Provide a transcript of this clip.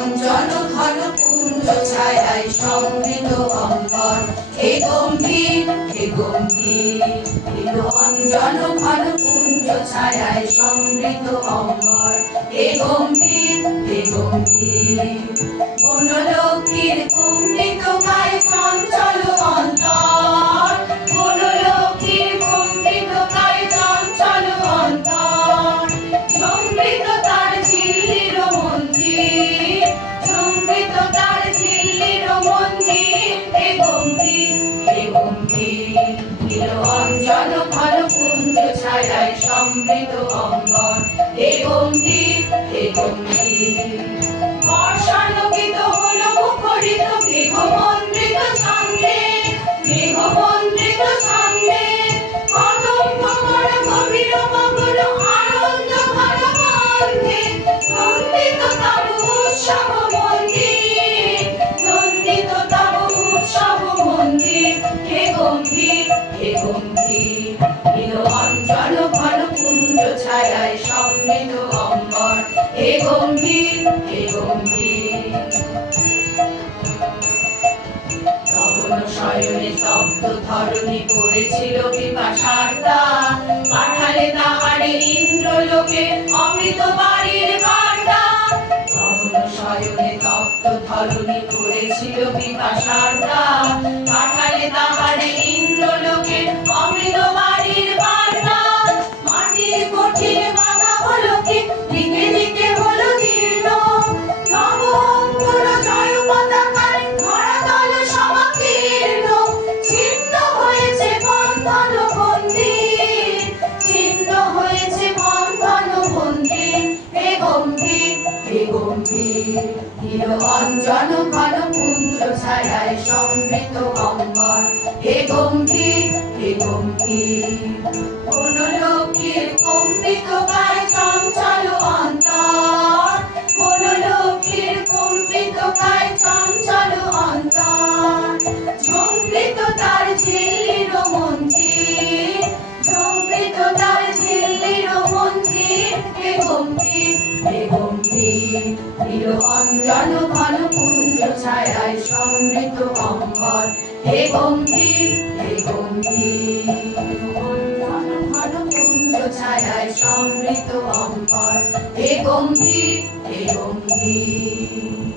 অঞ্জন ঘন পুঞ্জ ছায়ায় সমৃত অম্বর, হে গম্ভীর হে গম্ভীর। নীল অঞ্জন ঘন পুঞ্জ ছায়ায় সমৃত অম্বর, হে গম্ভীর হে গম্ভীর। বনলক্ষ্মীর কম্পিত গায়ে চঞ্চল অন্তর, বনলক্ষ্মীর কম্পিত গায়ে চঞ্চল অন্তর। সমৃত তার ঝিল্লির মঞ্জির, সমৃত তার ঝিল্লির মঞ্জির, হে গম্ভীর হে গম্ভীর। নীল অঞ্জন ঘন পুঞ্জ ছায়ায় সমৃত অম্বর, হে গম্ভীর হে গম্ভীর। বর্ষালোকিত হলো মুখরিত মেঘমন্দ্রিত ছন্দে, মেঘমন্দ্রিত ছন্দে। কদম্ব বন গভীর মগ্ন আনন্দ ঘন গন্ধে, নন্দিত তব উৎসব মন্দির, নন্দিত তব উৎসব মন্দির, হে গম্ভীর হে গম্ভীর। নীল অঞ্জন ঘন পুঞ্জ ছায়ায় সমৃত অম্বর, হে গম্ভীর হে গম্ভীর। তখন শয়নে স্তব্ধ ধরণী পড়েছিল পিপাসার দাগ, পাঠালে তাহারে ইন্দ্রলোকে অমৃত বাড়ির বার্তা। তখন শয়নে তপ্ত ধরণী পড়েছিল পিপাসার দাগ, পাঠালে তাহারে ইন্দ্রলোকে অমৃত বাড়ির বার্তা। মাটির কঠিন বাধা হলো কি দিকে দিকে হলো জীর্ণ, নব অঙ্কুর জয় পতাকায় ধরাতল সমাকীর্ণ। ছিন্ন হয়েছে বন্ধন বন্দী, ছিন্ন হয়েছে বন্ধন বন্দী, হে গম্ভীর হে গম্ভীর। নীল অঞ্জন ঘন পুঞ্জ ছায়ায় সমৃত অম্বর, হে গম্ভীর হে গম্ভীর। বনলক্ষ্মীর কম্পিত গায়ে চঞ্চল অন্তর, বনলক্ষ্মীর কম্পিত গায়ে চঞ্চল অন্তর। ঝম্পিত তার ঝিল্লির মঞ্জির, ঝম্পিত তার ঝিল্লির মঞ্জির, হে গম্ভীর হে গম্ভীর। নীল অঞ্জন ঘন পুঞ্জ ছায়ায় সমৃত অম্বর, হে গম্ভীর হে গম্ভীর। ঘন ঘন পুঞ্জ ছায়ায় সমৃত অম্বর, হে গম্ভীর হে গম্ভীর।